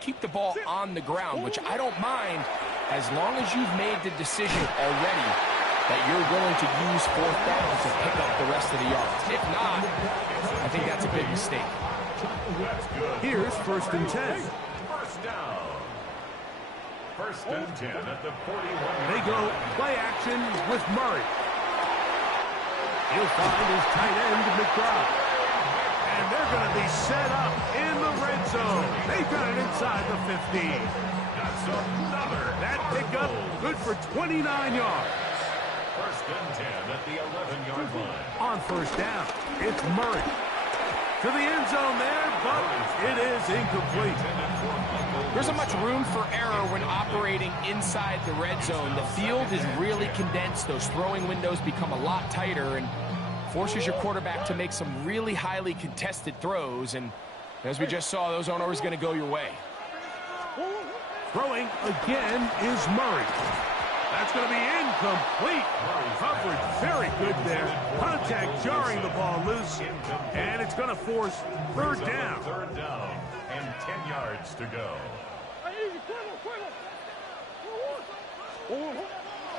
keep the ball on the ground, which I don't mind as long as you've made the decision already that you're willing to use fourth down to pick up the rest of the yards. If not, I think that's a big mistake. Here's 1st and 10. First down. 1st and 10 at the 41. They go play action with Murray. He'll find his tight end, McBride. And they're going to be set up in the red zone. They got it inside the 15. That's another. That pickup good for 29 yards. 1st and 10 at the 11-yard line. On 1st down, it's Murray. To the end zone there, but it is incomplete. There isn't much room for error when operating inside the red zone. The field is really condensed. Those throwing windows become a lot tighter and forces your quarterback to make some really highly contested throws. And as we just saw, those aren't always going to go your way. Throwing again is Murray. That's going to be incomplete. Coverage very good there. Contact jarring the ball loose. And it's going to force 3rd down. 3rd down and 10 yards to go.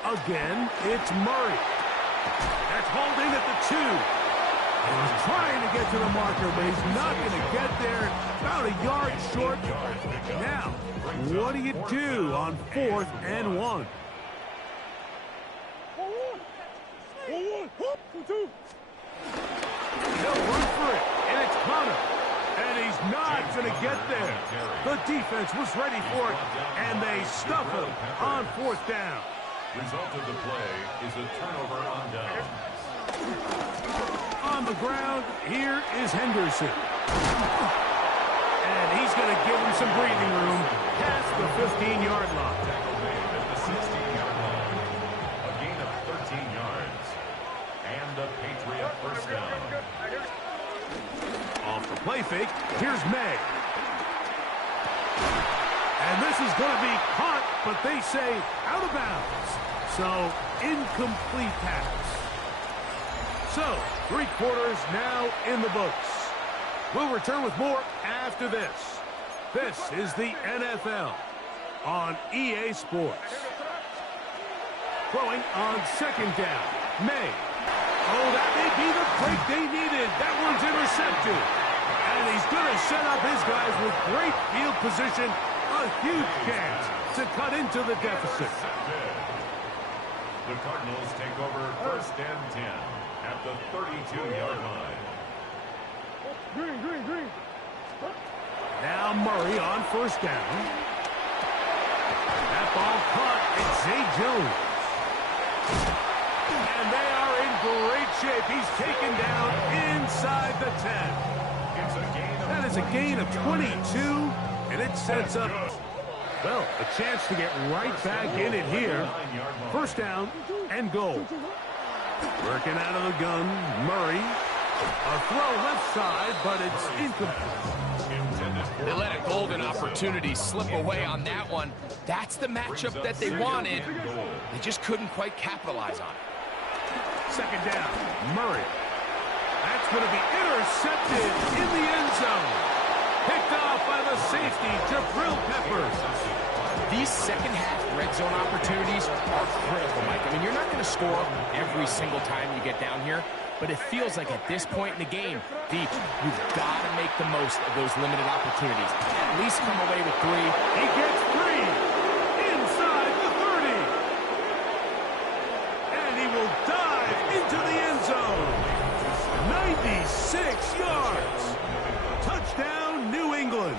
Again, it's Murray. That's holding at the 2. He's trying to get to the marker, but he's not going to get there. About a yard short. Now, what do you do on 4th and 1? He'll run for it, and it's Connor. And he's not going to get there. The defense was ready for it, and they stuff him on 4th down. Result of the play is a turnover on down. On the ground, here is Henderson. And he's going to give him some breathing room past the 15-yard line. Tackle made at the 16-yard line. A gain of 13 yards. And a Patriot 1st down. Off the play fake, here's May. And this is going to be caught, but they say out of bounds. So, incomplete pass. So, 3 quarters now in the books. We'll return with more after this. This is the NFL on EA Sports. Throwing on 2nd down, May. Oh, that may be the break they needed. That one's intercepted. And he's going to set up his guys with great field position. A huge chance to cut into the deficit. The Cardinals take over 1st and 10 at the 32-yard line. Now Murray on 1st down. That ball caught. It's Zay Jones. And they are in great shape. He's taken down inside the 10. That is a gain of 22, and it sets up, well, a chance to get right back in it here. 1st down and goal. Working out of the gun, Murray. A throw left side, but it's incomplete. They let a golden opportunity slip away on that one. That's the matchup that they wanted. They just couldn't quite capitalize on it. 2nd down, Murray. That's going to be intercepted in the end zone. Picked off by the safety, Jabril Peppers. These second-half red zone opportunities are critical, Mike. I mean, you're not going to score every single time you get down here, but it feels like at this point in the game, Deep, you've got to make the most of those limited opportunities. At least come away with 3. He gets 3 inside the 30. And he will dive into the end zone. 96 yards. Touchdown, New England.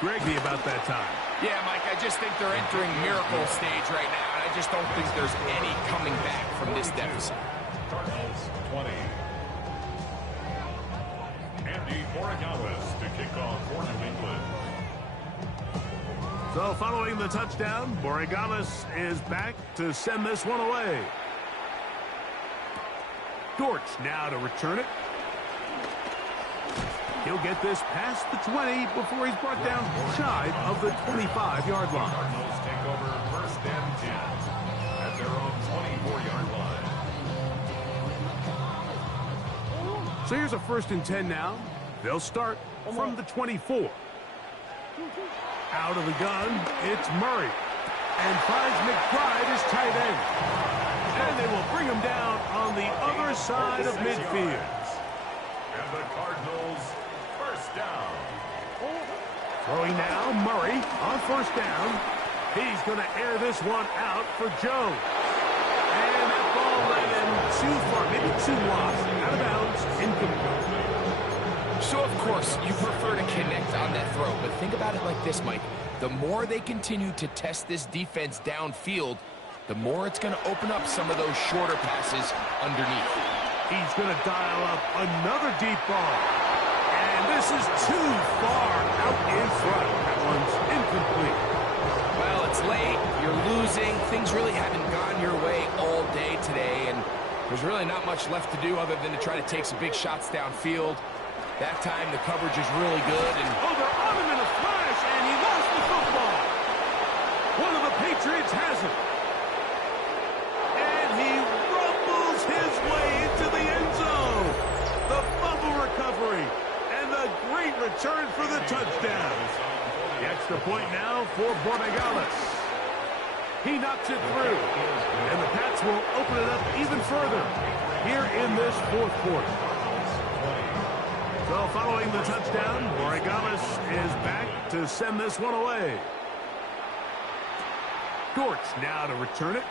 Greggy about that time. Yeah, Mike, I just think they're entering miracle stage right now, and I just don't think there's any coming back from this deficit. Cardinals 20. Andy Borregales to kick off for New England. So following the touchdown, Borregales is back to send this one away. Dortch now to return it. He'll get this past the 20 before he's brought down shy of the 25-yard line. Cardinals take over 1st and 10 at their own 24-yard line. So here's a 1st and 10 now. They'll start from the 24. Out of the gun, it's Murray. And finds McBride as tight end. And they will bring him down on the other side of midfield. And the Cardinals, first down. Throwing now, Murray on first down. He's going to air this one out for Jones. And that ball ran in too far, maybe too wide. Out of bounds, incomplete. So, of course, you prefer to connect on that throw, but think about it like this, Mike. The more they continue to test this defense downfield, the more it's going to open up some of those shorter passes underneath. He's going to dial up another deep ball. And this is too far out in front. That one's incomplete. Well, it's late. You're losing. Things really haven't gone your way all day today, and there's really not much left to do other than to try to take some big shots downfield. That time, the coverage is really good. And oh, they're on him in a flash, and he lost the football. One of the Patriots has it. And he rumbles his way into the end zone. The fumble recovery, and the great return for the touchdown. The extra point now for Borregales. He knocks it through, and the Pats will open it up even further here in this fourth quarter. So following the touchdown, Borregales is back to send this one away. Dortch now to return it.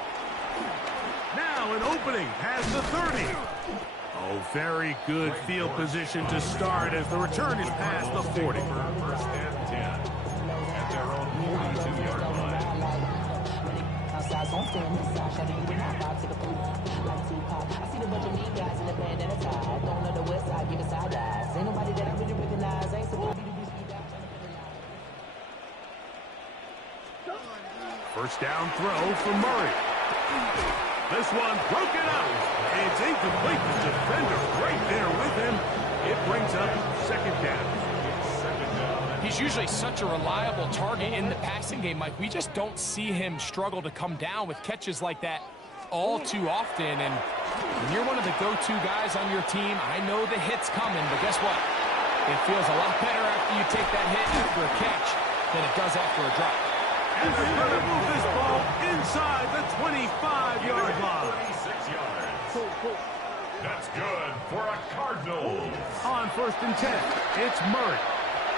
Now an opening past the 30. Oh, very good field position to start as the return is past the 40. First and 10 at their own 42-yard line. First down throw for Murray. This one broken up. It's incomplete. The defender right there with him. It brings up second down. he's usually such a reliable target in the passing game, Mike. We just don't see him struggle to come down with catches like that all too often. And when you're one of the go-to guys on your team, I know the hit's coming, but guess what? It feels a lot better after you take that hit after a catch than it does after a drop. And they're going to move this ball inside the 25-yard line. 36 yards. That's good for a Cardinals. On first and 10, it's Murray.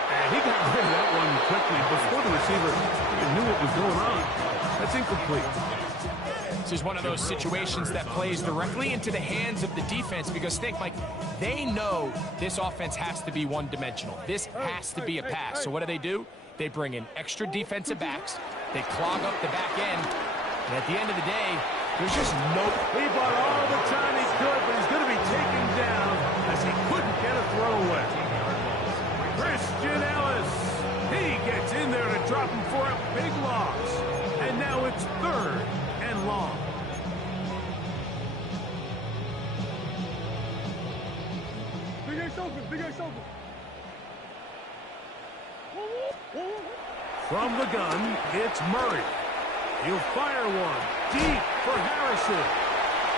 And he got rid of that one quickly before the receiver even knew what was going on. That's incomplete. This is one of those situations that plays directly into the hands of the defense because think, Mike, they know this offense has to be one-dimensional. This has to be a pass. So what do? They bring in extra defensive backs. They clog up the back end. And at the end of the day, there's just no... He bought all the time he could, but he's going to be taken down as he couldn't get a throwaway. Christian Ellis. He gets in there to drop him for a big loss. And now it's third and long. Big Ace open, Big Ace open. From the gun, it's Murray. He'll fire one deep for Harrison.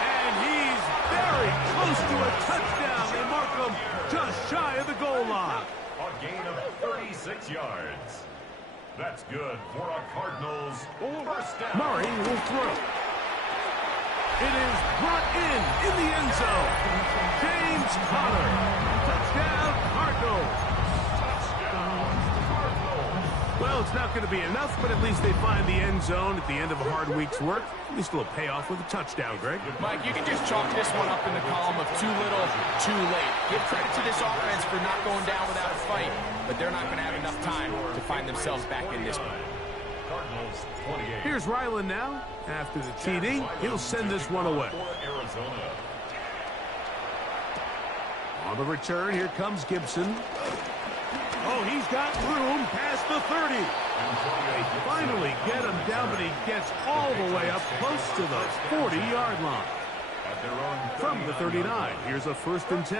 And he's very close to a touchdown. They mark him just shy of the goal line. A gain of 36 yards. That's good for a Cardinals first down. Murray will throw. It is brought in the end zone. James Conner. Touchdown, Cardinals. Well, it's not going to be enough, but at least they find the end zone at the end of a hard week's work. At least it'll pay off with a touchdown, Greg. Mike, you can just chalk this one up in the column of too little, too late. Give credit to this offense for not going down without a fight, but they're not going to have enough time to find themselves back in this one. Cardinals 28. Here's Ryland now. After the TD, he'll send this one away. Arizona. On the return, here comes Gibson. Oh, he's got room past the 30. They finally get him down, but he gets all the way up close to the 40-yard line. At their own From the 39, here's a first and 10.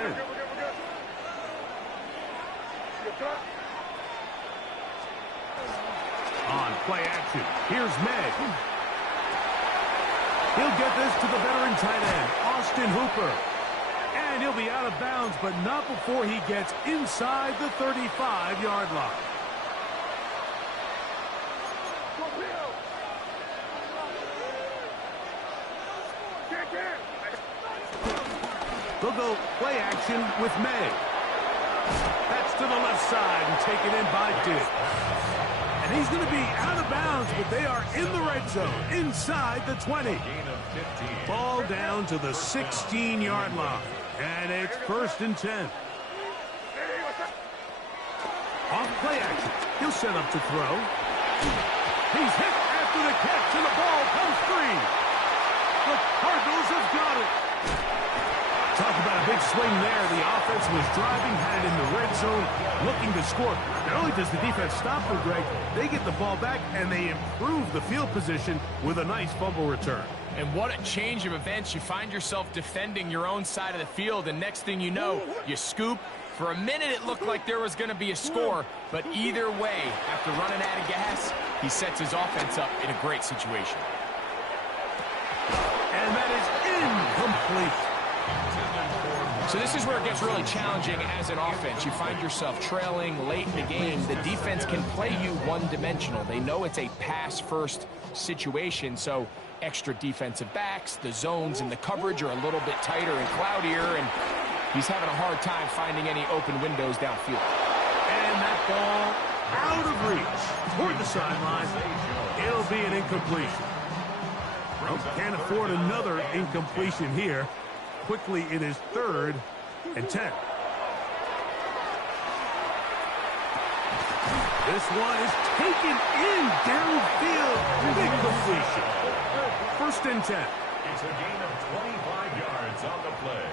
On play action, here's Meg. He'll get this to the veteran tight end, Austin Hooper. And And he'll be out of bounds, but not before he gets inside the 35-yard line. They'll go play action with May. That's to the left side and taken in by Dick. And he's going to be out of bounds, but they are in the red zone, inside the 20. Ball down to the 16-yard line. And it's 1st and 10. Off play action. He'll set up to throw. He's hit after the catch, and the ball comes free. The Cardinals have got it. Talk about a big swing there. The offense was driving, had it in the red zone, looking to score. Not only does the defense stop them, Greg, they get the ball back, and they improve the field position with a nice fumble return. And what a change of events. You find yourself defending your own side of the field, and next thing you know, you scoop. For a minute, it looked like there was going to be a score, but either way, after running out of gas, he sets his offense up in a great situation. And that is incomplete. So this is where it gets really challenging as an offense. You find yourself trailing late in the game. The defense can play you one-dimensional. They know it's a pass-first situation, so extra defensive backs, the zones and the coverage are a little bit tighter and cloudier, and he's having a hard time finding any open windows downfield. And that ball out of reach toward the sideline. It'll be an incompletion. Well, can't afford another incompletion here. Quickly, it is 3rd and 10. This one is taken in downfield. Big completion. 1st and 10. It's a gain of 25 yards on the play.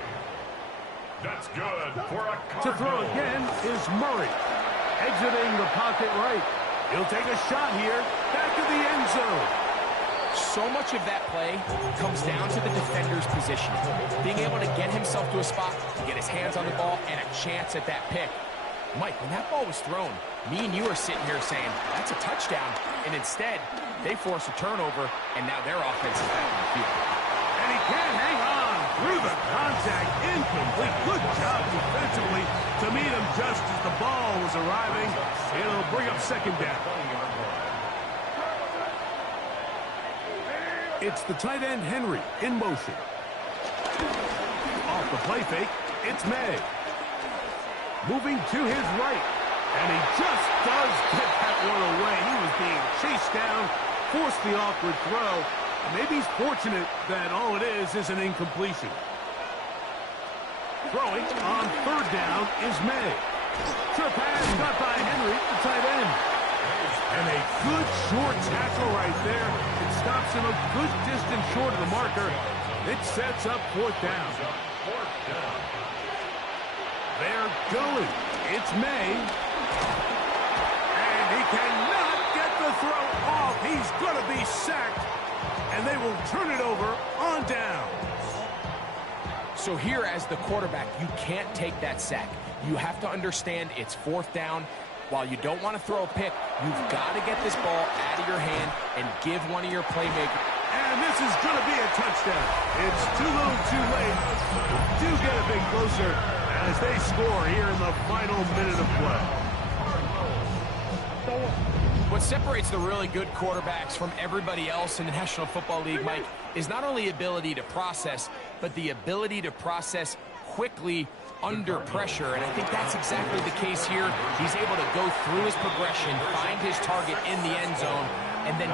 That's good for a Cardinal. To throw again is Murray. Exiting the pocket right. He'll take a shot here. Back to the end zone. So much of that play comes down to the defender's position. Being able to get himself to a spot, to get his hands on the ball, and a chance at that pick. Mike, when that ball was thrown, me and you are sitting here saying, that's a touchdown. And instead, they force a turnover, and now their offense is back in the field. And he can't hang on through the contact. Incomplete. Good job defensively to meet him just as the ball was arriving. It'll bring up 2nd down. It's the tight end, Henry, in motion. Off the play fake, it's May. Moving to his right. And he just does get that one away. He was being chased down, forced the awkward throw. And maybe he's fortunate that all it is an incompletion. Throwing on 3rd down is May. Sure pass got by Henry, the tight end. And a good short tackle right there. It stops him a good distance short of the marker. It sets up 4th down. They're going. It's May. And he cannot get the throw off. He's going to be sacked. And they will turn it over on down. So here as the quarterback, you can't take that sack. You have to understand it's 4th down. While you don't want to throw a pick, you've got to get this ball out of your hand and give one of your playmakers. And this is going to be a touchdown. It's too little too late. Do get a bit closer as they score here in the final minute of play. What separates the really good quarterbacks from everybody else in the National Football League, Mike, is not only ability to process, but the ability to process quickly under pressure, and I think that's exactly the case here. He's able to go through his progression, find his target in the end zone, and then